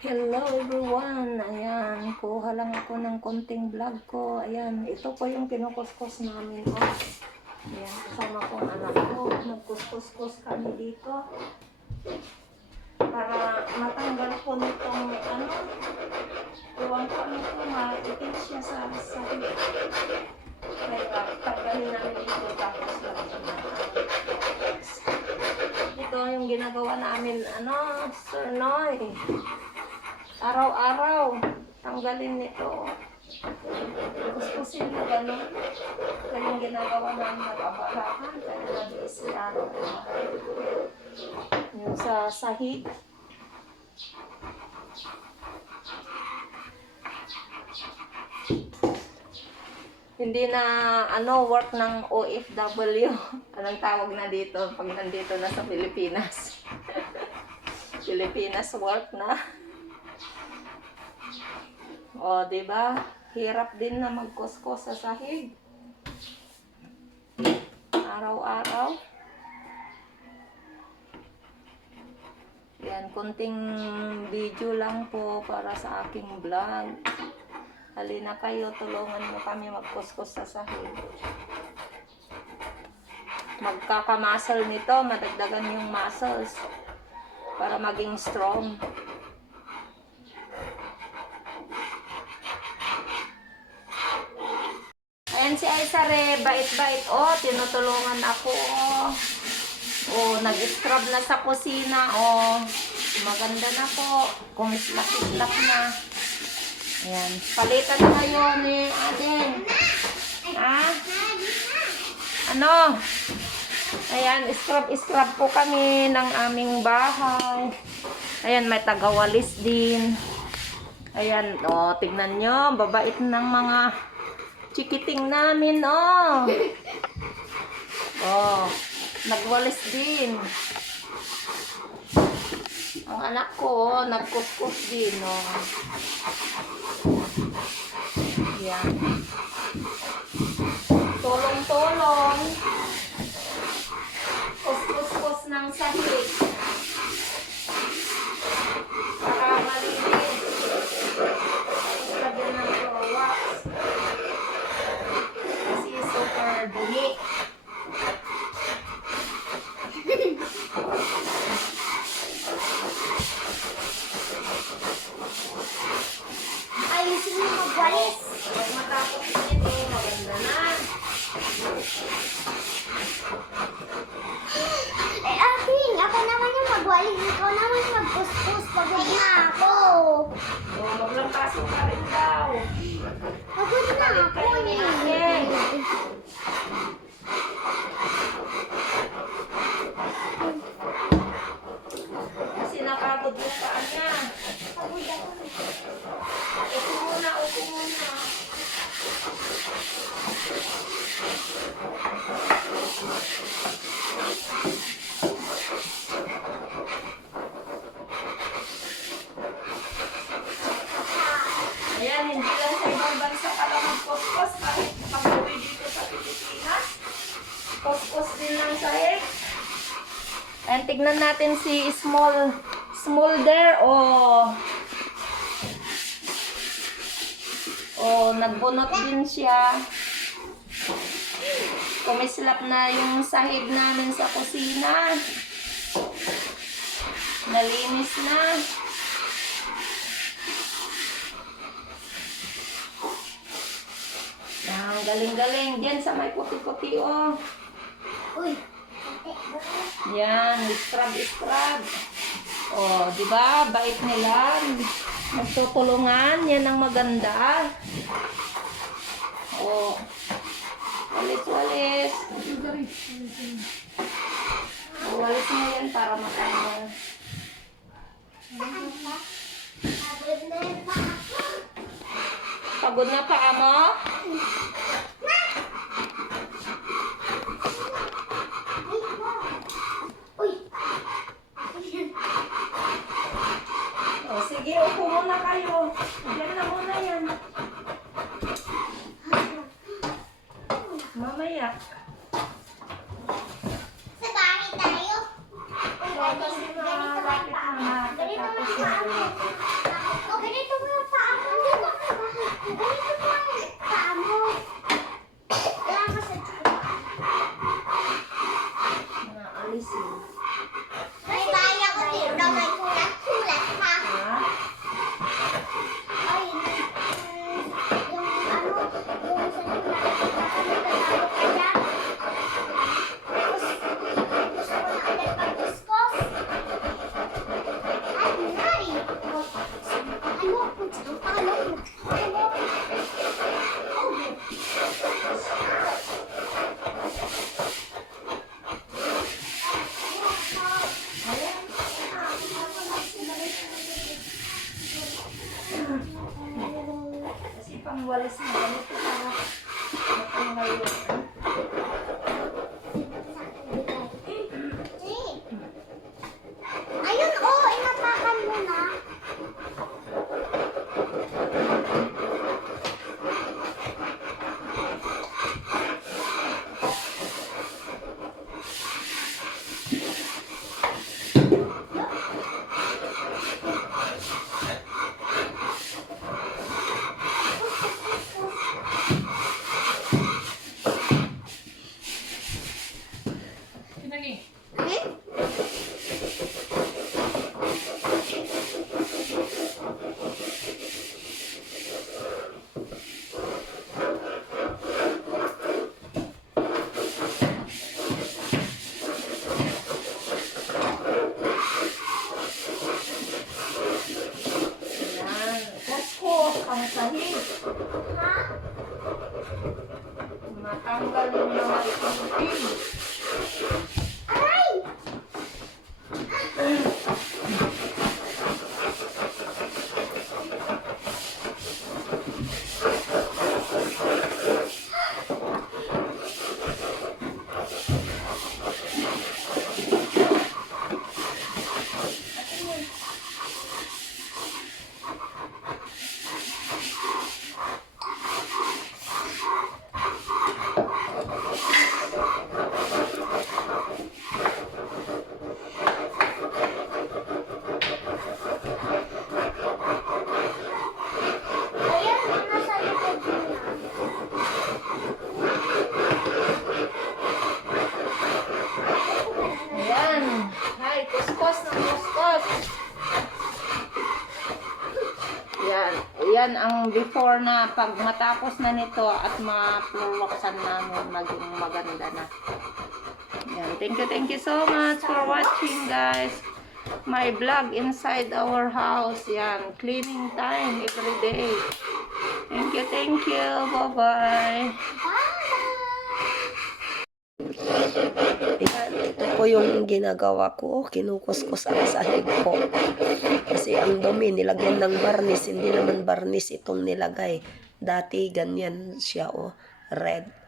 Hello everyone! Ayan, kuha lang ako ng konting vlog ko. Ayan, ito po yung kinukuskus namin. Oh. Ayan, kasama kong anak ko. Nagkuskus-kus kami dito. Para matanggal po nitong ano. Iwan ko ano ito, maitin siya sa sahig. Kaya tanggalin namin dito tapos lagyan namin. Ito yung ginagawa namin, ano, Sir Noy. Araw-araw, tanggalin nito. Kuskusin na gano'n. Kaya yung ginagawa namin nag-abalakan, kaya nag-iisi araw-araw. Yung sa sahig. Hindi na work ng OFW. Anong tawag na dito pag nandito na sa Pilipinas? Pilipinas work na. O, diba? Hirap din na magkuskos sa sahig. Araw-araw. Yan, kunting video lang po para sa aking vlog. Halina kayo, tulungan mo kami magkuskos sa sahig. Magkakamuscle nito, madagdagan yung muscles para maging strong. Ayan si Aisare, bait-bait. Oh, tinutulungan ako. Oh, nag-scrub na sa kusina. Oh, maganda na po. Kumislap-islap na. Ayan, palitan na kayo ni Aden. Ha? Ano? Ayan, scrub po kami ng aming bahay. Ayan, may tagawalis din. Ayan, oh, tignan nyo. Babait ng mga chikiting namin, oh. Oh, nagwalis din. Ang anak ko, oh, nagkuskus din, oh. Yan. Tulong-tulong. Kuskus-kus ng sahig. Para malinis. Lagyan ng Clorox. Kasi super dumi. Ayusin mo magwalis. Pag matapos nito, maganda na. Eh, Aking, ako naman yung magwalis. Ikaw naman magkuskus. Pagod na ako. Oh, maglampasin ka rin daw. Pagod na ako eh. Kasi napagod yung paa niya. Pagod ako. Upo muna, upo muna. Ayan, hindi lang sa ibang bansa ka lang magkuskos. Kahit pag-uwi dito sa Pilipinas, kuskus din ng sahig. And tignan natin si Smolder. Nagbunot din siya. Kumislap na yung sahig namin sa kusina. Nalinis na. Ang galing-galing. Diyan sa may puti-puti, oh. Uy. Yan, scrub. Oh, di ba? Bait nila. Magtutulungan. Yan ang maganda. Oh. Walis. Walis mo yan para matanggal. Pagod na pa mo? Uy. Oh, sige, upo muna kayo. Diyan na muna yan. Mamaya. Sa bahay tayo. Kasi malapit na Ganito matapos na yung ako. walis na ganito para matanggal yun. Ayun, oh, inapakan mo na. Pinagi. Eh? Yan. Kuskus ang sahig. Ha? Matanggal yung mga itim. Aray! Ayan, nasa likod mo na. Ayan. Hay, kuskus ng kuskus. Yan. Yan ang before na pag matapos na nito at ma-floorwaxan namin maging maganda na. Yan. Thank you so much for watching, guys. My vlog inside our house. Yan. Cleaning time every day. Thank you. Bye-bye. Yan, ito po yung ginagawa ko. Kinukuskus ang sahig ko. Kasi ang dumi, nilagyan ng barnis. Hindi naman barnis itong nilagay. Dati ganyan siya, oh. Red.